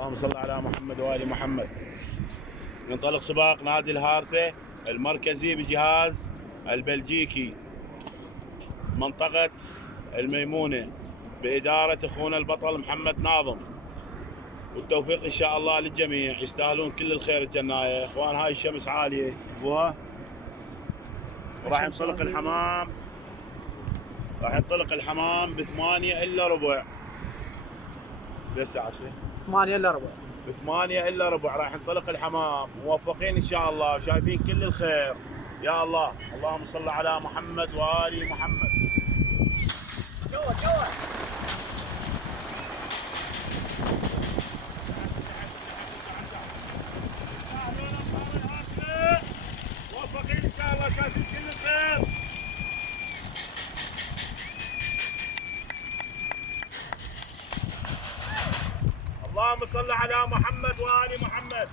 اللهم صل على محمد وآل محمد. ينطلق سباق نادي الهارثة المركزي بجهاز البلجيكي منطقة الميمونة بإدارة أخونا البطل محمد ناظم، والتوفيق إن شاء الله للجميع، يستاهلون كل الخير الجناية. إخوان هاي الشمس عالية أبوها، وراح ينطلق الحمام، راح ينطلق الحمام ب8 إلا ربع. بس 8 إلا ربع. ب8 إلا ربع راح ينطلق الحمام. موفقين إن شاء الله، شايفين كل الخير يا الله. اللهم صل على محمد وآل محمد. جوا موفقين إن شاء الله، شايفين كل الخير. اللهم صل على محمد وآل محمد.